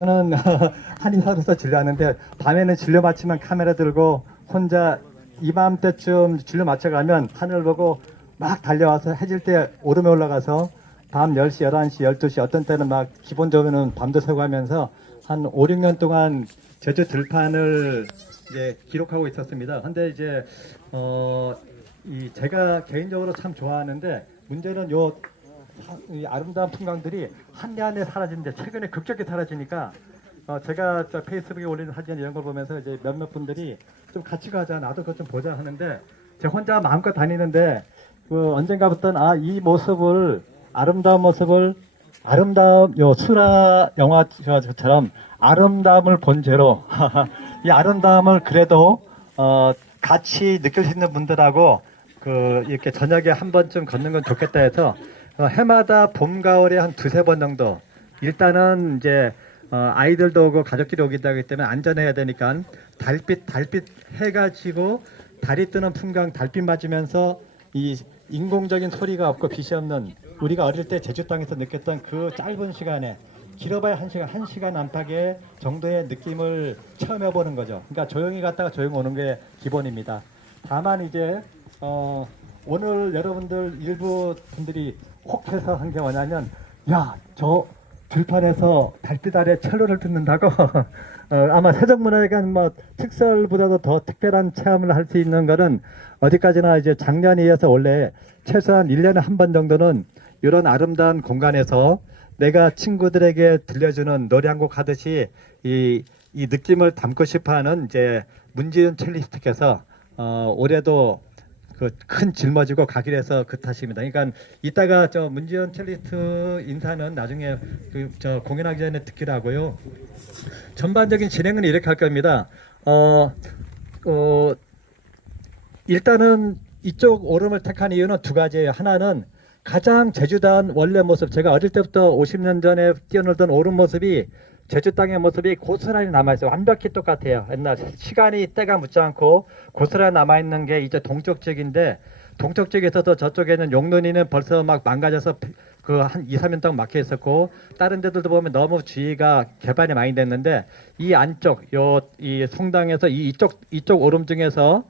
저는 한인사로서 진료하는데 밤에는 진료 마치면 카메라 들고 혼자 이맘때쯤 진료 마쳐가면 하늘 보고 막 달려와서 해질 때 오름에 올라가서 밤 10시, 11시, 12시 어떤 때는 막 기본적으로는 밤도 새고 하면서 한 5, 6년 동안 제주 들판을 이제 기록하고 있었습니다. 근데 이제 제가 개인적으로 참 좋아하는데 문제는 이 아름다운 풍광들이 한데 사라지는데 최근에 급격히 사라지니까 제가 저 페이스북에 올리는 사진 이런 걸 보면서 이제 몇몇 분들이 좀 같이 가자, 나도 그것 좀 보자 하는데 제가 혼자 마음껏 다니는데 그 언젠가부터 이 모습을 아름다운 모습을 아름다움 수라 영화처럼 아름다움을 본 죄로 이 아름다움을 그래도 같이 느낄 수 있는 분들하고 이렇게 저녁에 한 번쯤 걷는 건 좋겠다 해서 해마다 봄, 가을에 한 두세 번 정도 일단은 이제 아이들도 오고 가족끼리 오기도 하기 때문에 안전해야 되니까 달빛 해가지고 달이 뜨는 풍광 달빛 맞으면서 이 인공적인 소리가 없고 빛이 없는 우리가 어릴 때 제주 땅에서 느꼈던 그 짧은 시간에 길어봐야 1시간 안팎의 정도의 느낌을 체험해 보는 거죠. 그러니까 조용히 갔다가 조용히 오는 게 기본입니다. 다만 이제 오늘 여러분들 일부 분들이 혹해서 한 게 뭐냐면 저 들판에서 달빛 아래 첼로를 듣는다고 아마 세종문화회관 특설보다도 더 특별한 체험을 할 수 있는 거는 어디까지나 이제 작년에 이어서 원래 최소한 1년에 한 번 정도는 이런 아름다운 공간에서 내가 친구들에게 들려주는 노래 한 곡 하듯이 이 느낌을 담고 싶어하는 이제 문지윤 첼리스트께서 올해도 그 큰 짊어지고 가기로 해서 그 탓입니다. 그러니까 이따가 저 문지연 첼리스트 인사는 나중에 저 공연하기 전에 듣기로 하고요. 전반적인 진행은 이렇게 할 겁니다. 일단은 이쪽 오름을 택한 이유는 두 가지예요. 하나는 가장 제주다운 원래 모습, 제가 어릴 때부터 50년 전에 뛰어놀던 오름 모습이 제주 땅의 모습이 고스란히 남아있어요. 완벽히 똑같아요. 옛날 시간이 때가 묻지 않고 고스란히 남아있는 게 이제 동쪽 쪽인데 동쪽 쪽에서도 저쪽에는 용눈이는 벌써 막 망가져서 그 한 2, 3년 동안 막혀 있었고 다른 데들도 보면 너무 주위가 개발이 많이 됐는데 이 안쪽 이 송당에서 이쪽 오름 중에서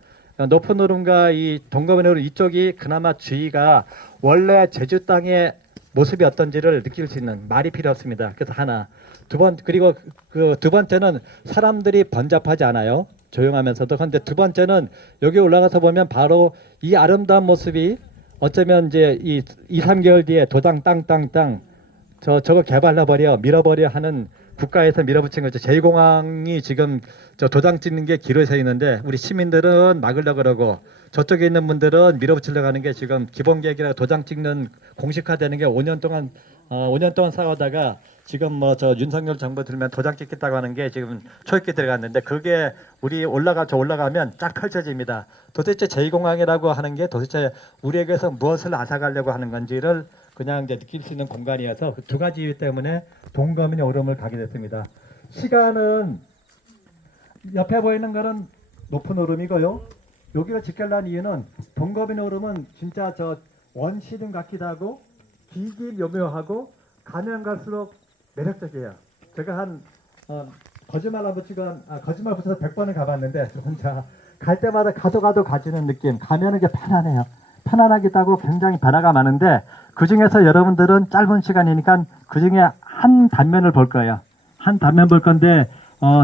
높은 오름과 이 동거변 오름 이쪽이 그나마 주위가 원래 제주 땅의 모습이 어떤지를 느낄 수 있는 말이 필요 없습니다. 그래서 하나. 그리고 두 번째는 사람들이 번잡하지 않아요. 조용하면서도. 근데 두 번째는 여기 올라가서 보면 바로 이 아름다운 모습이 어쩌면 이제 2, 3개월 뒤에 도당 땅 저거 개발해버려 밀어버려 하는 국가에서 밀어붙인 거죠. 제2공항이 지금 저 도장 찍는 게 길을 서 있는데 우리 시민들은 막으려고 그러고 저쪽에 있는 분들은 밀어붙이려고 하는 게 지금 기본계획이라 도장 찍는 공식화되는 게 5년 동안 싸우다가 지금 저 윤석열 정부 들면 도장 찍겠다고 하는 게 지금 초입기 들어갔는데 그게 올라가면 쫙 펼쳐집니다. 도대체 제2공항이라고 하는 게 도대체 우리에게서 무엇을 앗아가려고 하는 건지를 그냥 이제 느낄 수 있는 공간이어서 그 두 가지 이유 때문에 동거민의 오름을 가게 됐습니다. 시간은 옆에 보이는 거는 높은 오름이고요. 여기가 직결난 이유는 동거민의 오름은 진짜 저 원시림 같기도 하고 기기 묘묘하고 가면 갈수록 매력적이에요. 제가 거짓말 안 붙이고 거짓말 붙여서 100번을 가봤는데 혼자 갈 때마다 가도 가지는 느낌. 가면은 게 편안해요. 편안하기도 하고 굉장히 변화가 많은데 그 중에서 여러분들은 짧은 시간이니까 그 중에 한 단면을 볼 거예요. 한 단면 볼 건데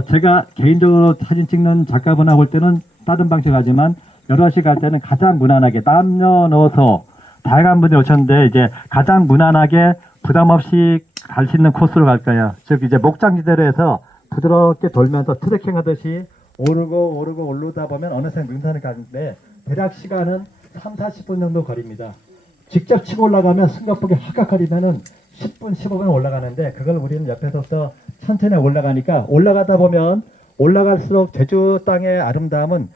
제가 개인적으로 사진 찍는 작가분하고 올 때는 다른 방식 하지만 여럿이 갈 때는 가장 무난하게 남녀노소 다양한 분들이 오셨는데 이제 가장 무난하게 부담 없이 갈 수 있는 코스로 갈 거예요. 즉 이제 목장지대로 해서 부드럽게 돌면서 트레킹 하듯이 오르고 오르다 보면 어느새 능선을 가는데 대략 시간은 3, 40분 정도 거리입니다. 직접 치고 올라가면 숨가쁘게 헉헉거리면은 10분, 15분 올라가는데 그걸 우리는 옆에서부터 천천히 올라가니까 올라가다 보면 올라갈수록 제주 땅의 아름다움은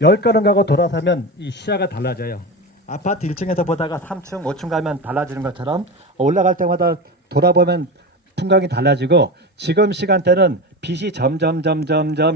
10걸음 가고 돌아서면 이 시야가 달라져요. 아파트 1층에서 보다가 3층, 5층 가면 달라지는 것처럼 올라갈 때마다 돌아보면 풍광이 달라지고 지금 시간대는 빛이 점점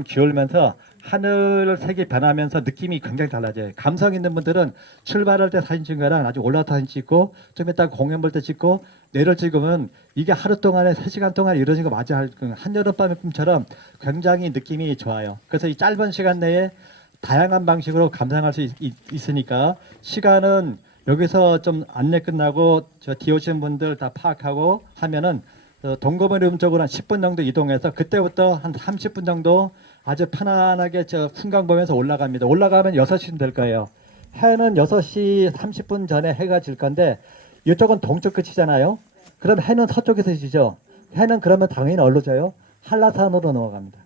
기울면서 하늘색이 변하면서 느낌이 굉장히 달라져요. 감성 있는 분들은 출발할 때 사진 찍은 거랑 아주 올라와서 사진 찍고 좀 이따 공연 볼 때 찍고 내려 찍으면 이게 하루 동안에 3시간 동안 이루어진 거 맞아. 한여름밤의 꿈처럼 굉장히 느낌이 좋아요. 그래서 이 짧은 시간 내에 다양한 방식으로 감상할 수 있으니까 시간은 여기서 좀 안내 끝나고 저 뒤 오신 분들 다 파악하고 하면은 동거머리 쪽으로 한 10분 정도 이동해서 그때부터 한 30분 정도 아주 편안하게 저 풍광 보면서 올라갑니다. 올라가면 6시쯤 될 거예요. 해는 6시 30분 전에 해가 질 건데 이쪽은 동쪽 끝이잖아요. 그럼 해는 서쪽에서 지죠. 해는 그러면 당연히 어디로 져요? 한라산으로 넘어갑니다.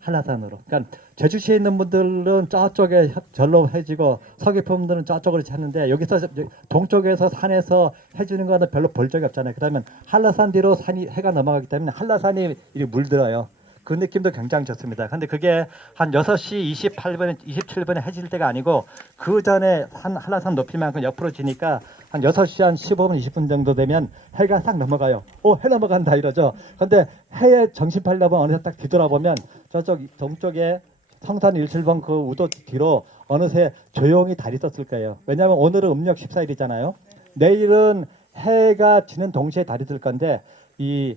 한라산으로. 그러니까 제주시에 있는 분들은 저쪽에 절로 해지고 서귀포 분들은 저쪽으로 찾는데 여기서 동쪽에서 산에서 해지는 거는 별로 볼 적이 없잖아요. 그러면 한라산 뒤로 산이 해가 넘어가기 때문에 한라산이 물들어요. 그 느낌도 굉장히 좋습니다. 근데 그게 한 6시 28분, 27분에 해질 때가 아니고 그 전에 한라산 높이만큼 옆으로 지니까 한 6시 한 15분, 20분 정도 되면 해가 싹 넘어가요. 해 넘어간다 이러죠. 근데 해에 정신 팔려면 어느새 딱 뒤돌아보면 저쪽 동쪽에 성산 일출봉 그 우도 뒤로 어느새 조용히 달이 떴을 거예요. 왜냐하면 오늘은 음력 14일이잖아요. 내일은 해가 지는 동시에 달이 뜰 건데 이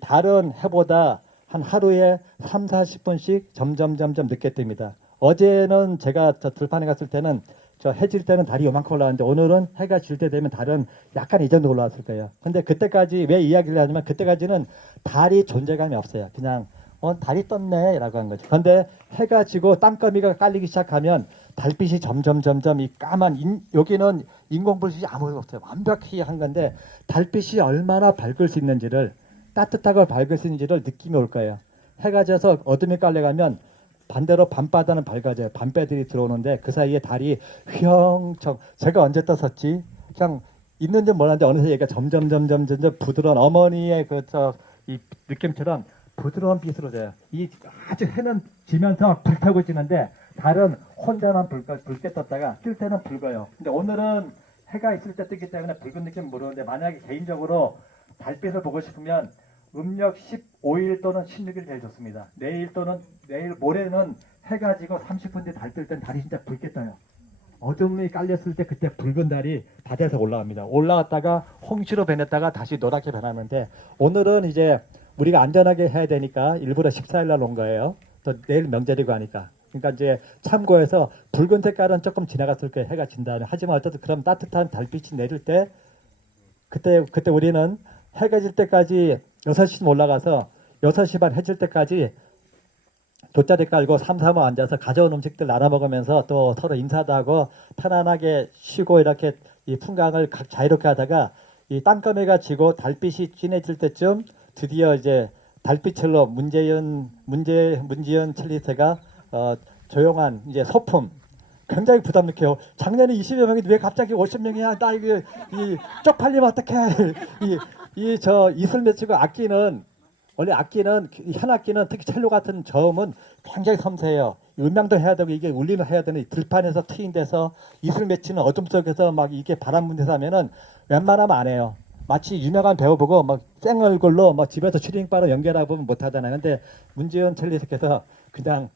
달은 해보다 한 하루에 3, 40분씩 점점 늦게 뜹니다. 어제는 제가 저 들판에 갔을 때는 저 해질 때는 달이 요만큼 올라왔는데 오늘은 해가 질 때 되면 달은 약간 이 정도 올라왔을 거예요. 근데 그때까지 왜 이야기를 하냐면 그때까지는 달이 존재감이 없어요. 그냥 달이 떴네 라고 한 거죠. 근데 해가 지고 땅거미가 깔리기 시작하면 달빛이 점점 이 까만 여기는 인공불빛이 아무것도 없어요. 완벽히 한 건데 달빛이 얼마나 밝을 수 있는지를 따뜻하고 밝을 수 있는지를 느낌이 올 거예요. 해가 져서 어둠이 깔려가면 반대로 밤바다는 밝아져요. 밤배들이 들어오는데 그 사이에 달이 휘영청 제가 언제 떴었지? 그냥 있는지 몰랐는데 어느새 얘가 점점 부드러운 어머니의 이 느낌처럼 부드러운 빛으로 져요. 이 아주 해는 지면서 불타고 지는데 달은 혼자만 붉게 떴다가 뜰 때는 붉어요. 근데 오늘은 해가 있을 때 뜨기 때문에 붉은 느낌 모르는데 만약에 개인적으로 달빛을 보고 싶으면 음력 15일 또는 16일 제일 좋습니다. 내일 모레는 해가 지고 30분 뒤에 달 뜰 땐 달이 진짜 붉게 떠요. 어둠이 깔렸을 때 그때 붉은 달이 바다에서 올라갑니다. 올라갔다가 홍시로 변했다가 다시 노랗게 변하는데 오늘은 이제 우리가 안전하게 해야 되니까 일부러 14일 날 온 거예요. 또 내일 명절이고 하니까. 그러니까 이제 참고해서 붉은 색깔은 조금 지나갔을 거예요. 해가 진 다음에. 하지만 어쨌든 그럼 따뜻한 달빛이 내릴 때 그때 우리는 해가 질 때까지 6시쯤 올라가서 6시 반 해질 때까지 돗자리 깔고 삼삼오 앉아서 가져온 음식들 나눠 먹으면서 또 서로 인사도 하고 편안하게 쉬고 이렇게 이 풍광을 자유롭게 하다가 이 땅거미가 지고 달빛이 진해질 때쯤 드디어 이제 달빛으로 문지연 첼리스트가 조용한 이제 소품 굉장히 부담 느껴요. 작년에 20여 명인데 왜 갑자기 50명이야? 나 이거 쪽팔리면 어떡해? 저 이슬 맺히고 악기는 원래 현 악기는 특히 첼로 같은 저음은 굉장히 섬세해요. 음향도 해야 되고 이게 울림을 해야 되는 들판에서 트인 데서 이슬 맺히는 어둠 속에서 막 이게 바람 분대서 하면은 웬만하면 안 해요. 마치 유명한 배우 보고 막 쌩얼굴로 막 집에서 추리닝바로 연결하고 보면 못 하잖아요. 근데 문지연 첼리스트께서 그냥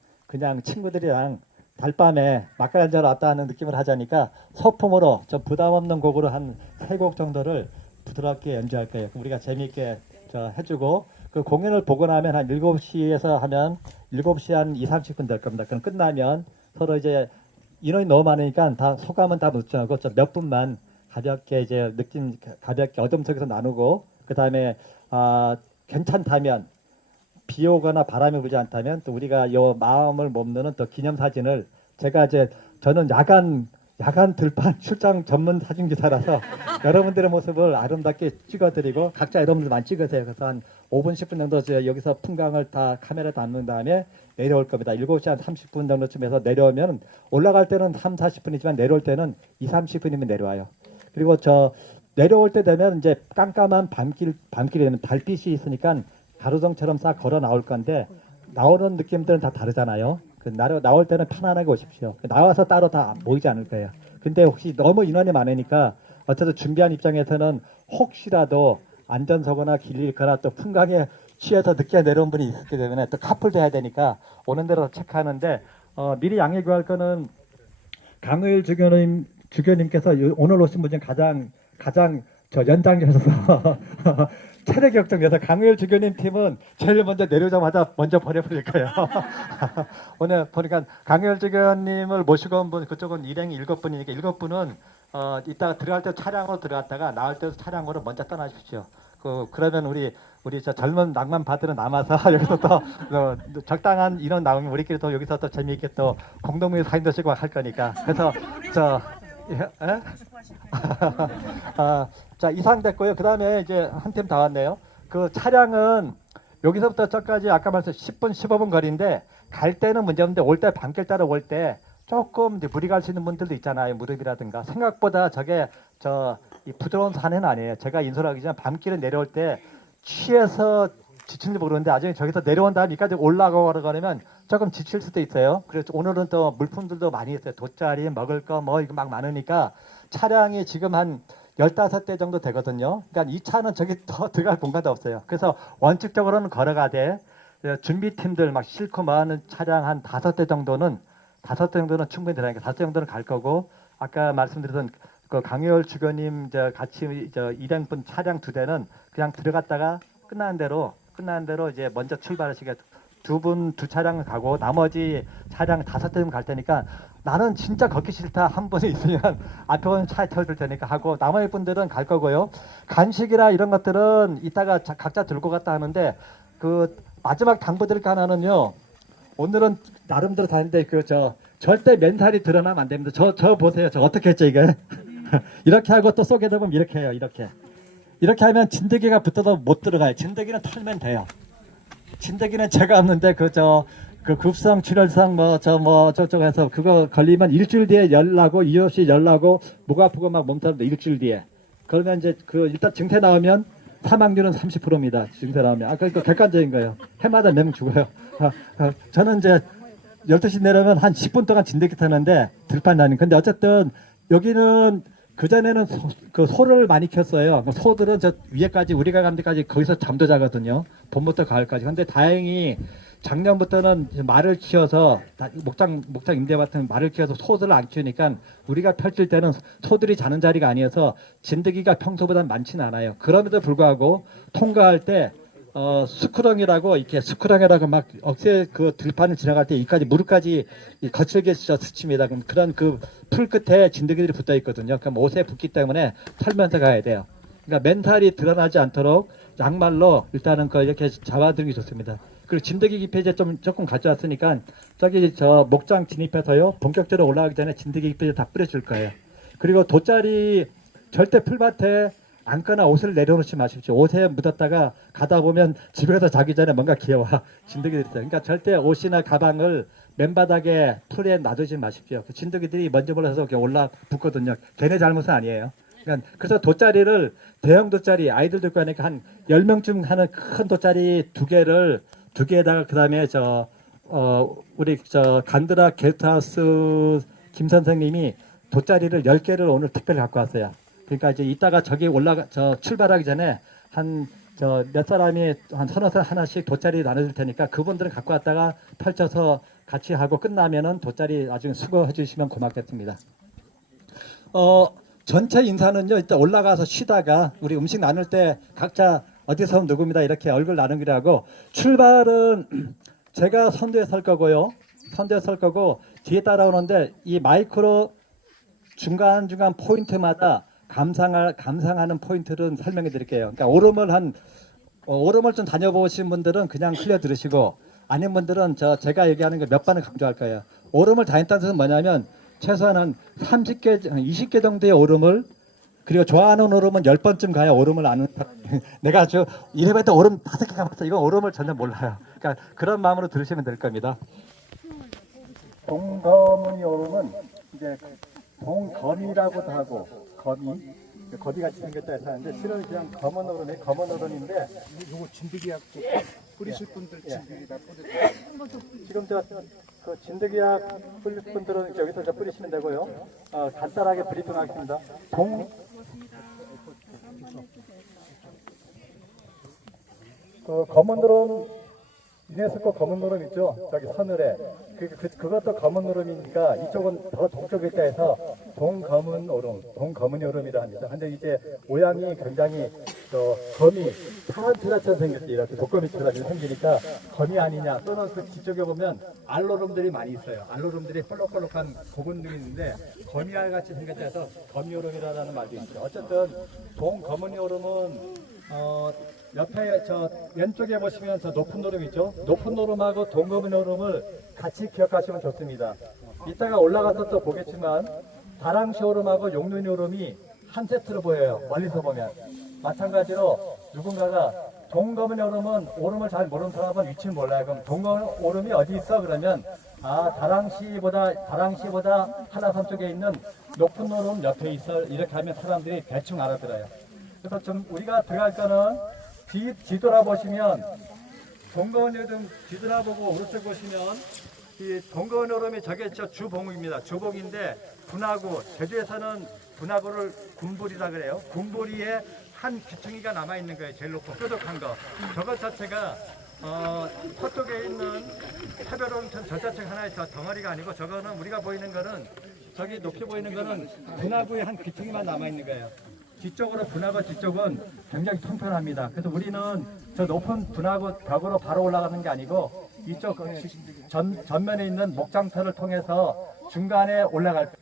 친구들이랑 달밤에 막걸리 한잔 왔다 하는 느낌을 하자니까 소품으로 좀 부담 없는 곡으로 한 3곡 정도를 부드럽게 연주할 거예요. 우리가 재미있게 해주고 그 공연을 보고 나면 한 7시에서 하면 7시 한 2, 30분 될 겁니다. 그럼 끝나면 서로 이제 인원이 너무 많으니까 다 소감은 다 묻지않고 몇 분만 가볍게 이제 느낌 가볍게 어둠 속에서 나누고 그 다음에 괜찮다면 비 오거나 바람이 불지 않다면 또 우리가 요 마음을 몸는 또 기념사진을 제가 저는 야간 들판 출장 전문 사진기사라서 여러분들의 모습을 아름답게 찍어드리고 각자 여러분들만 찍으세요. 그래서 한 5분 10분 정도 여기서 풍광을 다 카메라에 담는 다음에 내려올 겁니다. 7시 한 30분 정도쯤에서 내려오면 올라갈 때는 3, 40분이지만 내려올 때는 2, 30분이면 내려와요. 그리고 내려올 때 되면 이제 깜깜한 밤길이 되면 달빛이 있으니까 가로등처럼 싹 걸어 나올 건데 나오는 느낌들은 다 다르잖아요. 나올 때는 편안하게 오십시오. 나와서 따로 다 모이지 않을 거예요. 근데 혹시 너무 인원이 많으니까 어쨌든 준비한 입장에서는 혹시라도 안전사고나 길 잃거나 또 풍광에 취해서 늦게 내려온 분이 있기 때문에 또 카풀도 해야 되니까 오는 대로 체크하는데 미리 양해 구할 거는 강의일 주교님께서 오늘 오신 분 중 가장 저 연장자셔서 체력 걱정돼서 강의일 주교님 팀은 제일 먼저 내려오자마자 먼저 보내버릴 거예요. 오늘 보니까 강의일 주교님을 모시고 온 분 그쪽은 일행이 7분이니까 7분은 이따가 들어갈 때 차량으로 들어갔다가 나올 때도 차량으로 먼저 떠나십시오. 그러면 우리 저 젊은 낭만 바들은 남아서 여기서 또 적당한 인원 나오면 우리끼리 또 여기서 또 재미있게 또 공동묘 사진도 찍고 할 거니까. 그래서 자 이상 됐고요. 그 다음에 이제 한 팀 다 왔네요. 그 차량은 여기서부터 저까지 아까 말씀 10분 15분 거리인데 갈 때는 문제 없는데 올 때 밤길 따라 올 때 조금 이제 무리 갈 수 있는 분들도 있잖아요. 무릎이라든가 생각보다 저게 이 부드러운 산은 아니에요. 제가 인솔하기 전에 밤길에 내려올 때 취해서 지칠지 모르는데 나중에 저기서 내려온 다음에 여기까지 올라가고 그러면 조금 지칠 수도 있어요. 그래서 오늘은 또 물품들도 많이 있어요. 돗자리, 먹을 거 뭐 이거 막 많으니까 차량이 지금 한 15대 정도 되거든요. 그러니까 이 차는 저기 더 들어갈 공간도 없어요. 그래서 원칙적으로는 걸어가되 준비팀들 막 싣고 많은 차량 한 5대 정도는 충분히 들어가니까 5대 정도는 갈 거고 아까 말씀드렸던 그 강효열 주교님 같이 일행분 차량 2대는 그냥 들어갔다가 끝나는 대로 이제 먼저 출발하시게 두 차량 가고 나머지 차량 5대면 갈 테니까 나는 진짜 걷기 싫다 한 분이 있으면 앞에 오는 차에 태워줄 테니까 하고 나머지 분들은 갈 거고요. 간식이나 이런 것들은 이따가 각자 들고 갔다 하는데 그 마지막 당부드릴 거 하나는요. 오늘은 나름대로 다니는데 절대 멘탈이 드러나면 안 됩니다. 저 보세요. 저 어떻게 했죠 이게? 이렇게 하고 또 쏘게 되면 이렇게 해요. 이렇게 하면 진드기가 붙어도 못 들어가요. 진드기는 털면 돼요. 진드기는 제가 없는데 그 급성 출혈성 저쪽 해서 그거 걸리면 일주일 뒤에 열나고 이유 없이 열나고 목 아프고 막 몸살도 일주일 뒤에. 그러면 이제 일단 증세 나오면 사망률은 30%입니다. 증세 나오면. 그러니까 객관적인 거예요. 해마다 몇 명 죽어요. 저는 이제 12시 내려면 한 10분 동안 진드기 타는데 들판 나는. 근데 어쨌든 여기는 그전에는 소를 많이 키웠어요. 소들은 저 위에까지 우리가 가는 데까지 거기서 잠도 자거든요. 봄부터 가을까지. 근데 다행히 작년부터는 말을 키워서 목장 임대 같은 말을 키워서 소들을 안 키우니까 우리가 펼칠 때는 소들이 자는 자리가 아니어서 진드기가 평소보다 많지는 않아요. 그럼에도 불구하고 통과할 때 스크렁이라고 막 억새 들판을 지나갈 때 이까지 무릎까지 거칠게 스칩니다. 그런 풀 끝에 진드기들이 붙어 있거든요. 그럼 옷에 붙기 때문에 털면서 가야 돼요. 그러니까 멘탈이 드러나지 않도록 양말로 일단은 이렇게 잡아들기 좋습니다. 그리고 진드기 기폐제 조금 가져왔으니까 저기 목장 진입해서요. 본격적으로 올라가기 전에 진드기 기폐제 다 뿌려줄 거예요. 그리고 돗자리 절대 풀밭에 앉거나 옷을 내려놓지 마십시오. 옷에 묻었다가 가다 보면 집에 가서 자기 전에 뭔가 귀여워. 진드기들이 있어요. 그러니까 절대 옷이나 가방을 맨바닥에 풀에 놔두지 마십시오. 진드기들이 먼저 몰라서 이렇게 붙거든요. 걔네 잘못은 아니에요. 그러니까 그래서 돗자리를 대형 돗자리 아이들도 있고 하니까 한 10명쯤 하는 큰 돗자리 2개에다가 그 다음에 우리 간드라 게스트하우스 김 선생님이 돗자리를 10개를 오늘 특별히 갖고 왔어요. 그러니까 이제 이따가 저기 출발하기 전에 몇 사람이 한 서너 사람 하나씩 돗자리 나눠줄 테니까 그분들은 갖고 왔다가 펼쳐서 같이 하고 끝나면은 돗자리 나중에 수거해 주시면 고맙겠습니다. 전체 인사는요, 일단 올라가서 쉬다가 우리 음식 나눌 때 각자 어디서 누구입니다 이렇게 얼굴 나누기로 하고 출발은 제가 선두에 설 거고요. 선두에 설 거고 뒤에 따라오는데 이 마이크로 중간중간 포인트마다 감상하는 포인트를 설명해 드릴게요. 그러니까 오름을 좀 다녀보신 분들은 그냥 흘려 들으시고 아닌 분들은 제가 얘기하는 거 몇 번을 강조할 거예요. 오름을 다녔다는 뜻은 뭐냐면 최소한 한 30개, 20개 정도의 오름을 그리고 좋아하는 오름은 10번쯤 가야 오름을 아는 내가 이래봤자 오름 5개 가봤어. 이건 오름을 전혀 몰라요. 그러니까 그런 마음으로 들으시면 될 겁니다. 동거문이 오름은 이제 동거미라고도 하고 거미같이 생겼다 해서 하는데 실은 그냥 검은 오름인데 이거 진드기약 뿌리실 분들 진드기 다 뿌리세요. 지금 진드기약 뿌릴 분들은 여기서 뿌리시면 되고요. 간단하게 브리핑하겠습니다. 그 검은 노름, 유네스코 검은 노름 있죠? 저기 서늘에. 그것도 검은 노름이니까 이쪽은 더 동쪽에 있다 해서 동검은 오름, 동검은 오름이라 합니다. 근데 이제 모양이 굉장히 검이 타란툴라처럼 생겼지. 이렇게 독거미처럼 생기니까 검이 아니냐. 또는 그 뒤쪽에 보면 알로름들이 많이 있어요. 알로름들이 볼록볼록한 고분들이 있는데 거미알 같이 생겼다 해서 거미오름이라는 말도 있죠. 어쨌든 동검은 오름은 옆에 저 왼쪽에 보시면 저 높은 노름 있죠? 높은 노름하고 동검은 오름을 같이 기억하시면 좋습니다. 이따가 올라가서 또 보겠지만 다랑시 오름하고 용눈이 오름이 한 세트로 보여요. 멀리서 보면. 마찬가지로 누군가가 동검은 오름은 오름을 잘 모르는 사람은 위치를 몰라요. 그럼 동검은 오름이 어디 있어? 그러면 다랑시보다 한라산 쪽에 있는 높은 오름 옆에 있어. 이렇게 하면 사람들이 대충 알아들어요. 그래서 좀 우리가 들어갈 거는 뒤돌아보시면 동검은 오름 뒤돌아보고 오른쪽 보시면 이 동검은 오름이 저게 저 주봉입니다. 주봉인데 분화구, 제주에서는 분화구를 군보리라 그래요. 군보리에 한 귀퉁이가 남아 있는 거예요. 제일 높고 뾰족한 거. 저것 자체가 서쪽에 있는 하별온천 저 자체가 하나의 저 덩어리가 아니고 저거는 우리가 보이는 거는 저기 높이 보이는 거는 분화구의 한 귀퉁이만 남아 있는 거예요. 뒤쪽으로 분화구 뒤쪽은 굉장히 통편합니다. 그래서 우리는 저 높은 분화구 벽으로 바로 올라가는 게 아니고 이쪽 전면에 있는 목장터를 통해서 중간에 올라갈 때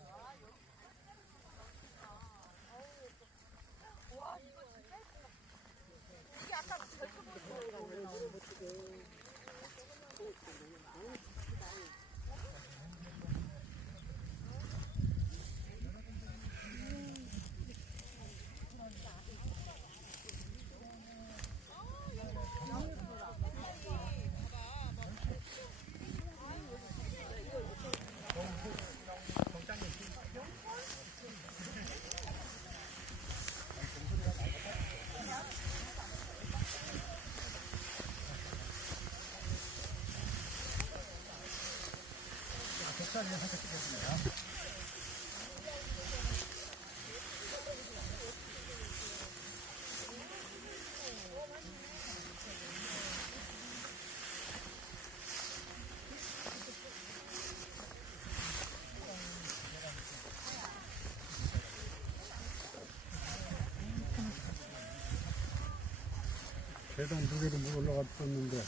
계단 두 개로 못 올라갔었는데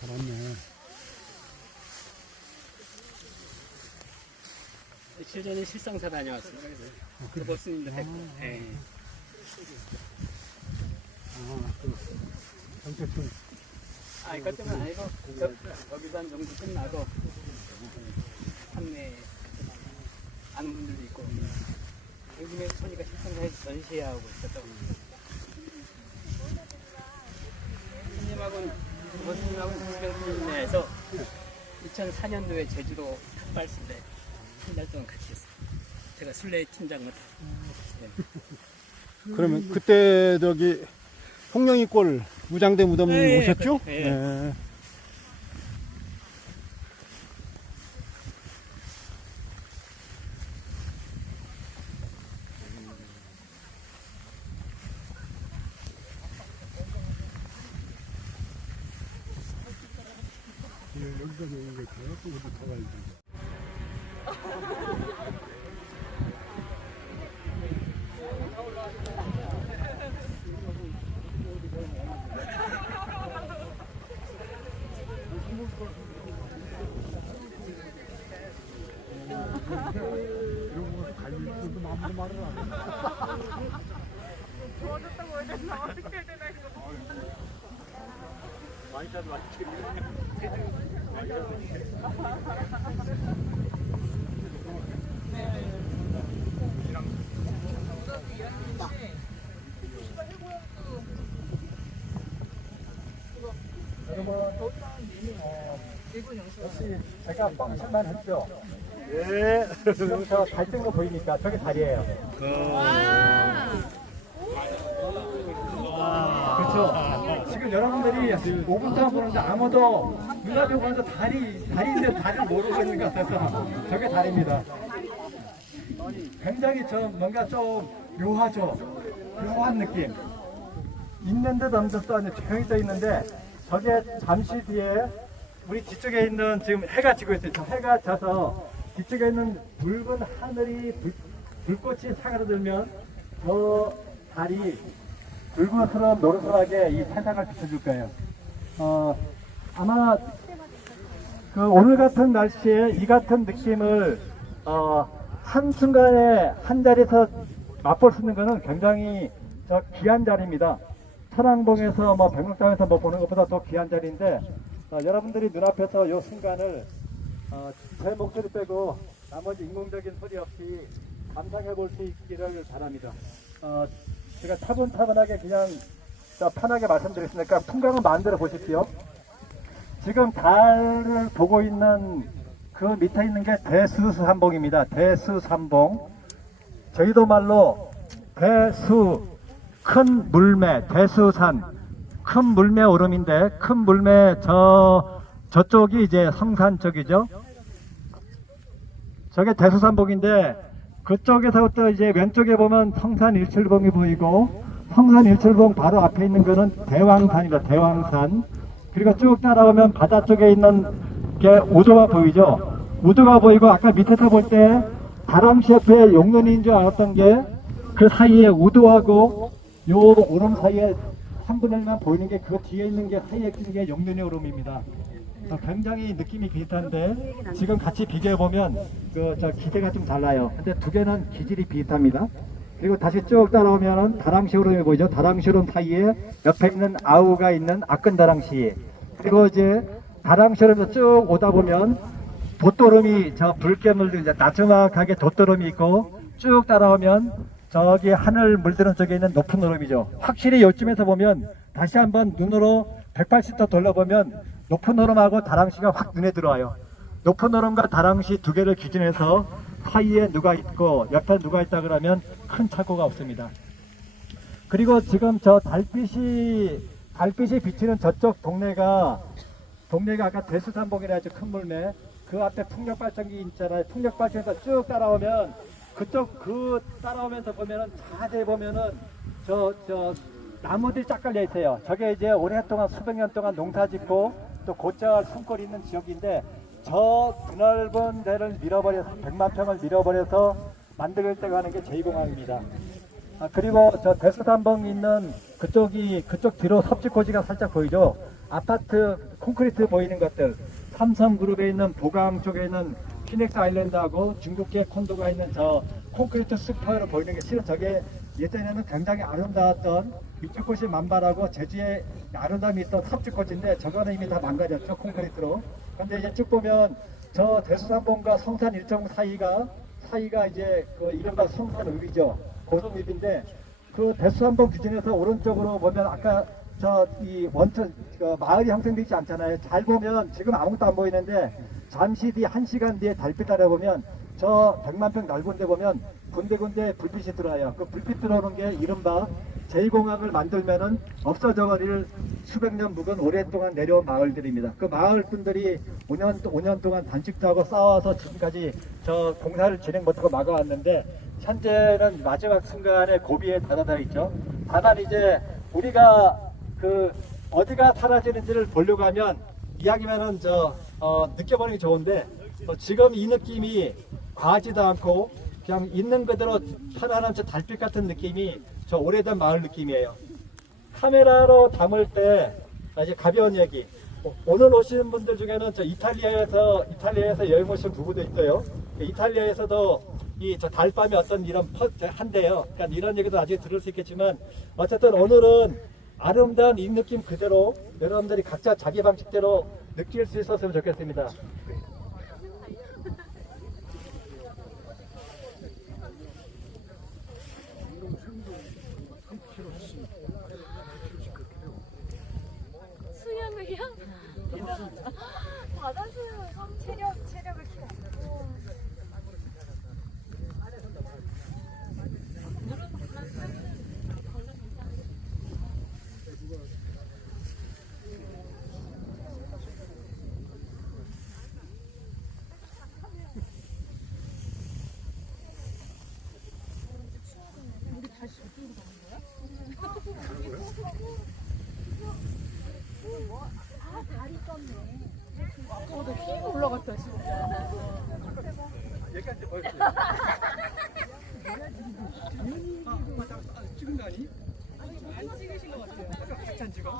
잘 왔네. 며칠 전에 실상사 다녀왔어요. 그 버스님들 뵙고. 예. 그 경찰청 이것 때문 아니고 거기서 한 정도 끝나고 판매 아는 분들도 있고 요즘에 보니까 실상사에서 전시회하고 있었다고. 스님하고는 버스님하고는 국경팀내에서 2004년도에 제주도 탑발스 때 한 달 동안 같이 했어요. 제가 순례 팀장을. 그러면 그때 저기 홍령이골 무장대 무덤 네, 오셨죠? 네. 네. 여기가 좋은 게 있어요. 또 어디 더 가야지. 이런 거 갈비도 마음대로 말을 안 해. 도와줬다고 해야 되나? 어떻게 해야 되나 이거. 여러분, 혹시 제가 뻥칠만 했죠? 예. 여기서 달 뜬 거 보이니까 저게 달이에요. 그렇죠. 지금 여러분들이 5분 동안 보는데 아무도 눈앞에 보면서 달인데 달을 모르고 있는 것 같아서 저게 달입니다. 굉장히 뭔가 좀 묘하죠. 묘한 느낌. 있는 듯 없는 듯도 아니고 조용히 떠 있는데 저게 잠시 뒤에 우리 뒤쪽에 있는 지금 해가 지고 있어요. 저 해가 져서 뒤쪽에 있는 붉은 하늘이 불꽃이 사그라들면 저 달이 붉은스러운 노릇하게 이 세상을 비춰줄 거예요. 아마 그 오늘 같은 날씨에 이 같은 느낌을 한순간에 한 자리에서 맛볼 수 있는 것은 굉장히 귀한 자리입니다. 천왕봉에서 뭐 백록당에서 뭐 보는 것보다 더 귀한 자리인데 여러분들이 눈앞에서 이 순간을 제 목소리 빼고 나머지 인공적인 소리 없이 감상해 볼 수 있기를 바랍니다. 제가 차분차분하게 그냥 편하게 말씀드리겠으니까 풍광을 만들어 보십시오. 지금 달을 보고 있는 그 밑에 있는 게 대수삼봉입니다. 대수삼봉. 저희도 말로 대수, 큰 물매, 대수산, 큰 물매 오름인데 큰 물매 저쪽이 이제 성산 쪽이죠. 저게 대수삼봉인데 그쪽에서부터 이제 왼쪽에 보면 성산 일출봉이 보이고 성산 일출봉 바로 앞에 있는 거는 대왕산입니다. 대왕산. 그리고 쭉 따라오면 바다 쪽에 있는 게 우도가 보이죠. 우도가 보이고 아까 밑에서 볼 때 다람쥐 옆에 용눈인 줄 알았던 게 그 사이에 우도하고 요 오름 사이에 3분의 1만 보이는 게 그 뒤에 있는 게 사이에 있는 게 용눈의 오름입니다. 굉장히 느낌이 비슷한데 지금 같이 비교해보면 기세가 좀 달라요. 근데 두 개는 기질이 비슷합니다. 그리고 다시 쭉 따라오면 다랑시 오름이 보이죠. 다랑시 오름 사이에 옆에 있는 아우가 있는 악근다랑시. 그리고 이제 다랑시 오름에서 쭉 오다 보면 돛도름이 저 붉게 물든 이제 나지막하게 돛도름이 있고 쭉 따라오면 저기 하늘 물드는 쪽에 있는 높은 오름이죠. 확실히 이쯤에서 보면 다시 한번 눈으로 180도 돌려보면 높은 오름하고 다랑시가 확 눈에 들어와요. 높은 오름과 다랑시 두 개를 기준해서 사이에 누가 있고 옆에 누가 있다 그러면 큰 착오가 없습니다. 그리고 지금 저 달빛이 비치는 저쪽 동네가 아까 대수산봉이라 하죠. 큰 물매. 그 앞에 풍력발전기 있잖아요. 풍력발전기에서 쭉 따라오면 따라오면서 보면은 자세히 보면은 저 나무들이 쫙 깔려 있어요. 저게 이제 오랫동안 수백 년 동안 농사 짓고 또 곧잘 숨골이 있는 지역인데 저 드넓은 데를 밀어버려서 100만 평을 밀어버려서 만들려고 하는 게 제2공항입니다. 그리고 저 대수산봉 있는 그쪽 뒤로 섭지코지가 살짝 보이죠. 아파트 콘크리트 보이는 것들 삼성그룹에 있는 보강 쪽에 있는 피닉스 아일랜드하고 중국계 콘도가 있는 저 콘크리트 숲으로 보이는 게 실은 저게 예전에는 굉장히 아름다웠던 이쪽꽃이 만발하고 제주에 아름다움이 있던 섭지꽃인데 저거는 이미 다 망가졌죠. 콘크리트로. 근데 이제 쭉 보면 저 대수산봉과 성산 일정 사이가 이제 그 이른바 성산읍이죠. 고성읍인데 그 대수산봉 기준에서 오른쪽으로 보면 아까 이 원천 마을이 형성되지 않잖아요. 잘 보면 지금 아무것도 안 보이는데 잠시 뒤 1시간 뒤에 달빛 따라보면 저 100만 평 넓은 데 보면 군데군데 불빛이 들어와요. 그 불빛 들어오는 게 이른바 제2공항을 만들면은 없어져버릴 수백 년 묵은 오랫동안 내려온 마을들입니다. 그 마을 분들이 5년 동안 단식도 하고 싸워서 지금까지 저 공사를 진행 못하고 막아왔는데 현재는 마지막 순간에 고비에 다다다 있죠. 다만 이제 우리가 어디가 사라지는지를 보려고 하면 이야기면은 느껴보는 게 좋은데 지금 이 느낌이 과하지도 않고 그냥 있는 그대로 편안한 저 달빛 같은 느낌이 저 오래된 마을 느낌이에요. 카메라로 담을 때 이제 가벼운 얘기. 오늘 오시는 분들 중에는 저 이탈리아에서 여행 오신 부부도 있어요. 이탈리아에서도 저 달밤이 어떤 이런 한대요. 그러니까 이런 얘기도 나중에 들을 수 있겠지만 어쨌든 오늘은 아름다운 이 느낌 그대로 여러분들이 각자 자기 방식대로 느낄 수 있었으면 좋겠습니다. 수영을요? 바다 수영 체력을 키워. 우리 다시 저쪽으로 가는 거야? 올라갔다 진짜. 얘기한테 벌써. 찍은 거 아니? 안 찍으신 것 같아요. 아까 같이 안 찍어?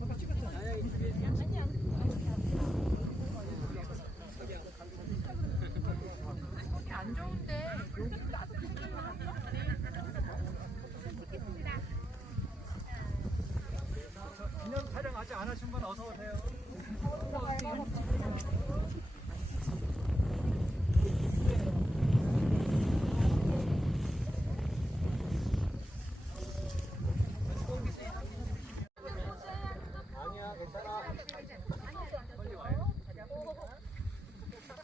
아까 찍었잖아. 여기 안 좋은데 여기 따뜻해. 기념 촬영 아직 안 하신 분 어서 오세요. 아니야, 괜찮아. 빨리 와요. 됐어.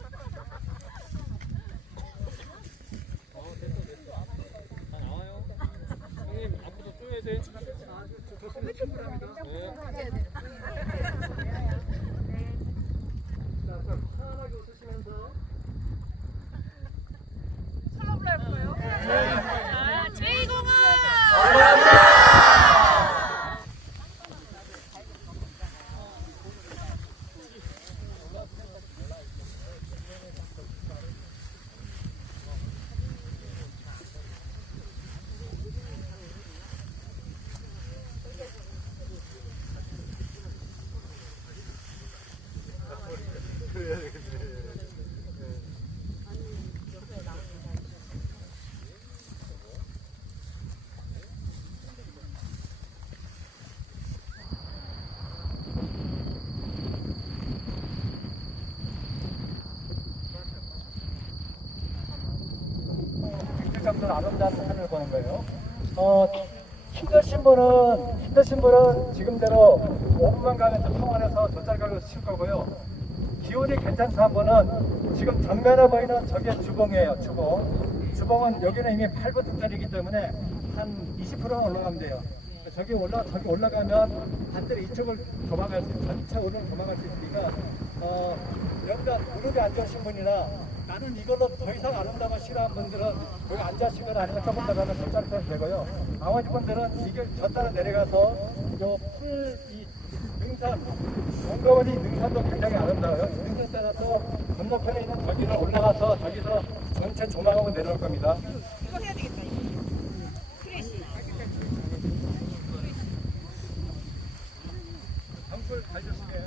다 나와요. 형님, 앞으로 쪼야 돼. 네. 자, 그럼 편안하게 웃으시면서. 설렁 할 거예요? 제이공아! 정도는 아름다운 하늘을 보는 거예요. 힘드신 분은 지금대로 5분만 가면 평원에서 도착하고 쉴 거고요. 기온이 괜찮다 한 분은 지금 정면에 보이는 저게 주봉이에요. 주봉은 여기는 이미 8분짜리이기 때문에 한 20%만 올라가면 돼요. 저기 올라가면 반대로 이쪽을 도망갈 수 있어요. 전체 오름을 도망갈 수 있으니까 여기다 무릎이 안 좋으신 분이나 나는 이걸로 더 이상 안 온다고 싫어하는 분들은 여기 앉아시거나 아니면 조금 더 가면 돗자리 펴도 되고요. 나머지 분들은 이걸 저 따라 내려가서 이 능선, 몽고원이 능선도 굉장히 아름다워요. 능선 따라서 건너편에 있는 저기를 올라가서 저기서 전체 조망하고 내려올 겁니다. 이거 해야 되겠다. 방풀 잘 주시게.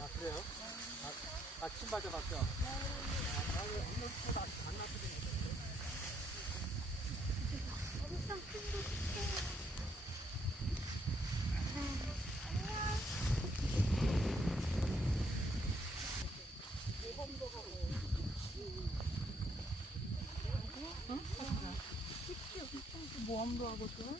아 그래요? 신발 좀 왔죠? 모험도 하거든.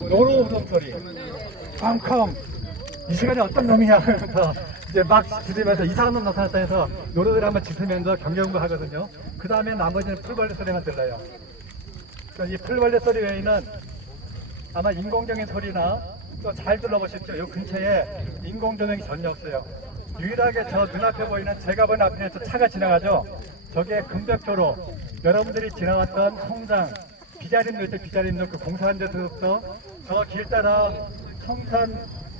노루 웃음소리 쾅쾅 이 시간에 어떤 놈이야 하면서 이제 막 짖으면서 이상한 놈 나타났다 해서 노루들 한번 짖으면서 경계공부 하거든요. 그 다음에 나머지는 풀벌레 소리만 들려요. 이 풀벌레 소리 외에는 아마 인공적인 소리나 또 잘 들어보십시오. 이 근처에 인공조명이 전혀 없어요. 유일하게 저 눈앞에 보이는 제가 본 앞에 저 차가 지나가죠. 저게 금벽조로 여러분들이 지나왔던 성장 비자림로 있죠. 비자림로 그 공사한 데서부터 저 길 따라 청산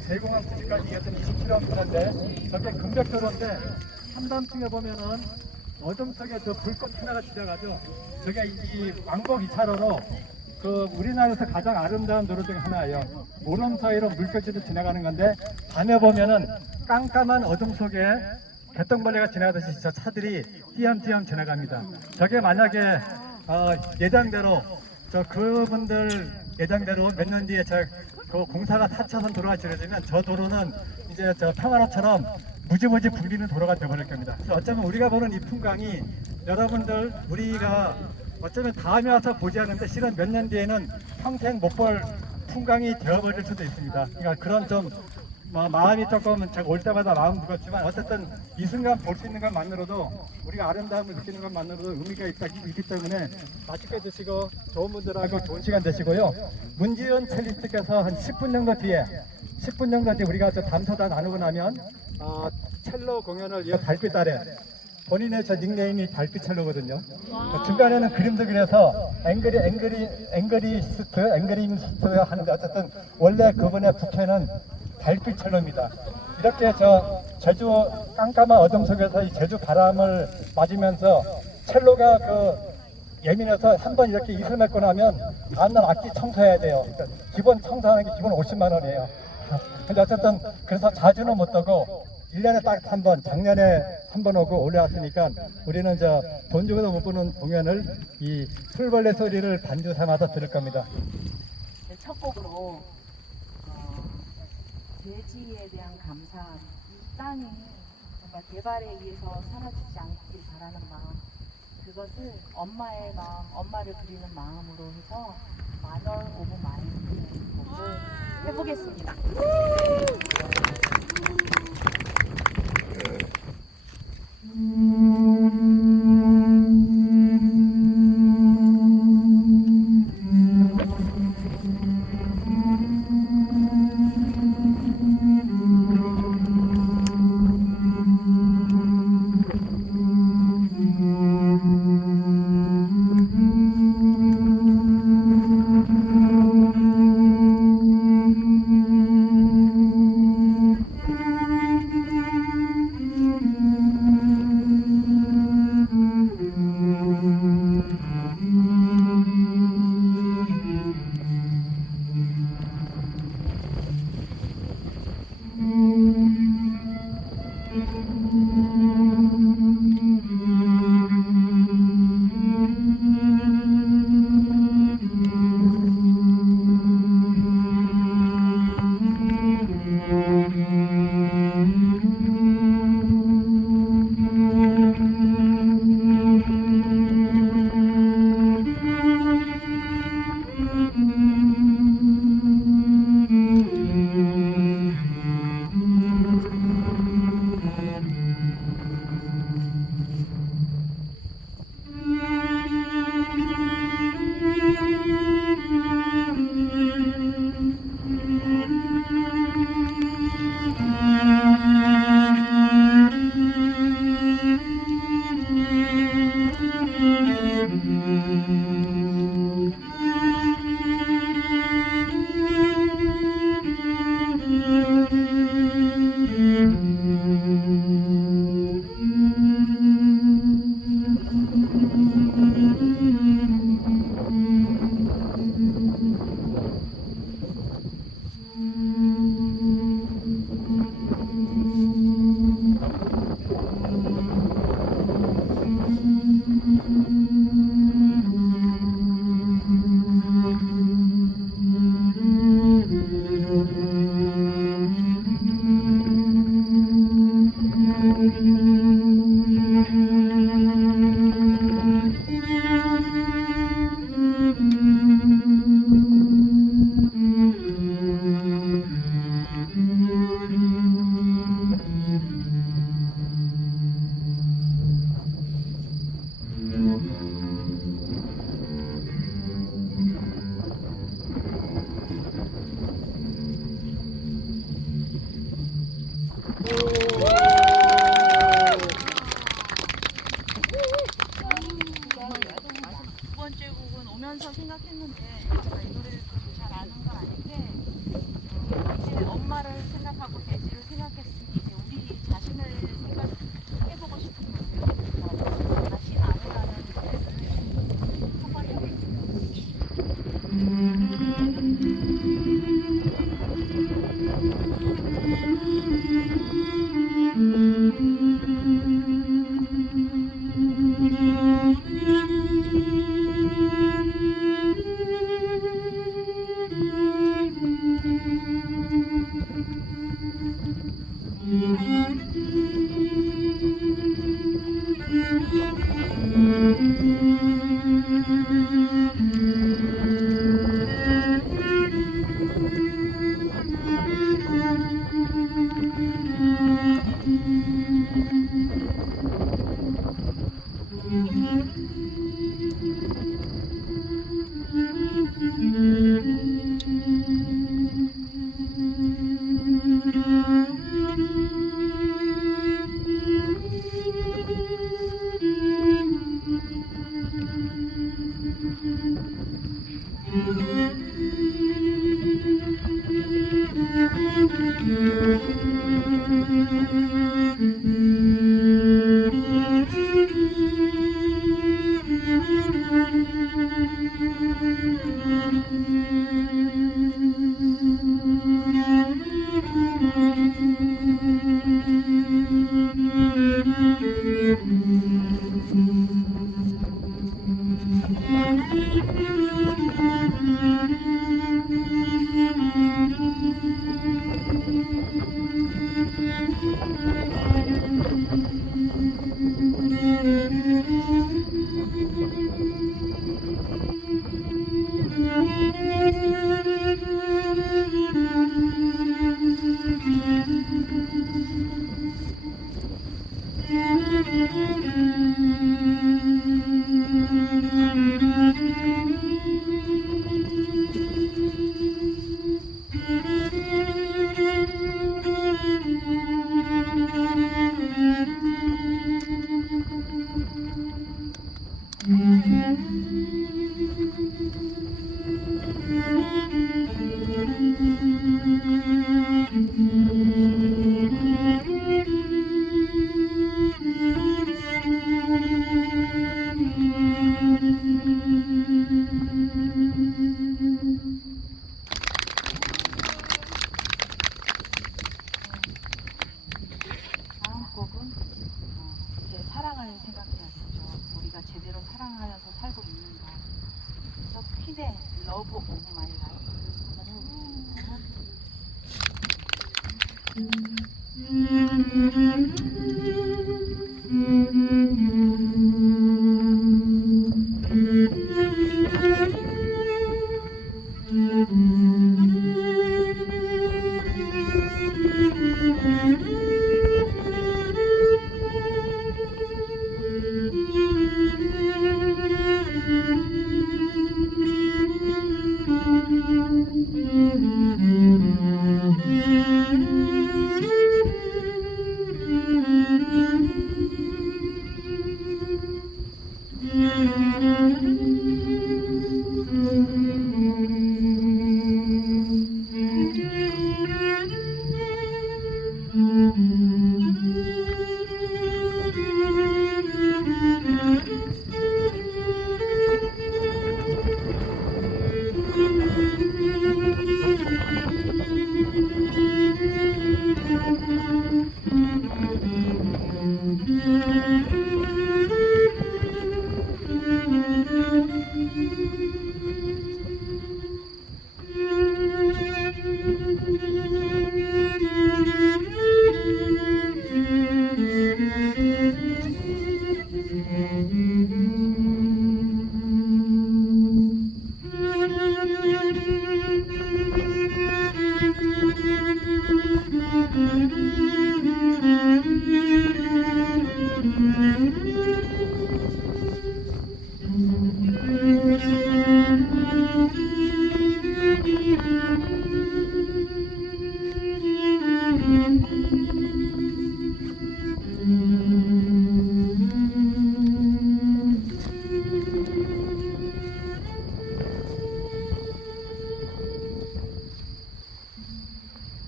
대공항 부지까지 이었던 20km인데 저게 금벽조로인데 한밤중에 보면은 어둠 속에 저 불꽃 하나가 지나가죠. 저게 이 왕복 2차로로 그 우리나라에서 가장 아름다운 도로 중 하나예요. 모름 사이로 물결치도 지나가는 건데 밤에 보면은 깜깜한 어둠 속에 개똥벌레가 지나가듯이 저 차들이 띄엄띄엄 지나갑니다. 저게 만약에 예정대로 저 그분들 예정대로 몇 년 뒤에 그 공사가 4차선 도로가 지어지면 저 도로는 이제 저 평화로처럼 무지무지 붐비는 도로가 되어버릴 겁니다. 그래서 어쩌면 우리가 보는 이 풍광이 여러분들 우리가 어쩌면 다음에 와서 보지 않는데 실은 몇 년 뒤에는 평생 못 볼 풍광이 되어버릴 수도 있습니다. 그러니까 그런 좀 마음이 조금 제가 올 때마다 마음 무겁지만 어쨌든 이 순간 볼 수 있는 것만으로도 우리가 아름다움을 느끼는 것만으로도 의미가 있기 때문에 맛있게 드시고 좋은 분들하고 좋은 시간 되시고요. 문지은 첼리스트께서 한 10분 정도 뒤에 우리가 저 담소다 나누고 나면 첼로 공연을 이 달빛 아래 본인의 저 닉네임이 달빛 첼로거든요. 중간에는 그림도 그려서 앵그리스트 하는데 어쨌든 원래 그분의 부캐는 달빛 첼로입니다. 이렇게 저 제주 깜깜한 어둠 속에서 이 제주 바람을 맞으면서 첼로가 예민해서 한번 이렇게 이슬 맺고 나면 다음날 악기 청소해야 돼요. 그러니까 기본 청소하는 게 기본 50만 원이에요. 근데 어쨌든 그래서 자주는 못 오고 1년에 딱 한 번, 작년에 한 번 오고 올해 왔으니까 우리는 돈 주고도 못 보는 공연을 이 풀벌레 소리를 반주 삼아서 들을 겁니다. 첫 곡으로 돼지에 대한 감사, 이 땅이 정말 개발에 의해서 사라지지 않길 바라는 마음, 그것을 엄마의 마음, 엄마를 그리는 마음으로 해서 마널 오브 마인드라는 곡을 해보겠습니다.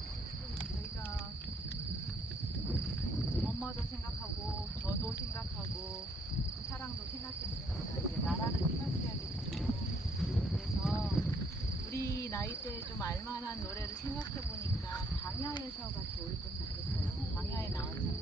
저희가 엄마도 생각하고 저도 생각하고 사랑도 생각했으니까 이제 나라를 생각해야겠죠. 그래서 우리 나이대에 좀 알만한 노래를 생각해 보니까 광야에서가 좋을 것 같았어요. 광야에 나왔잖아요.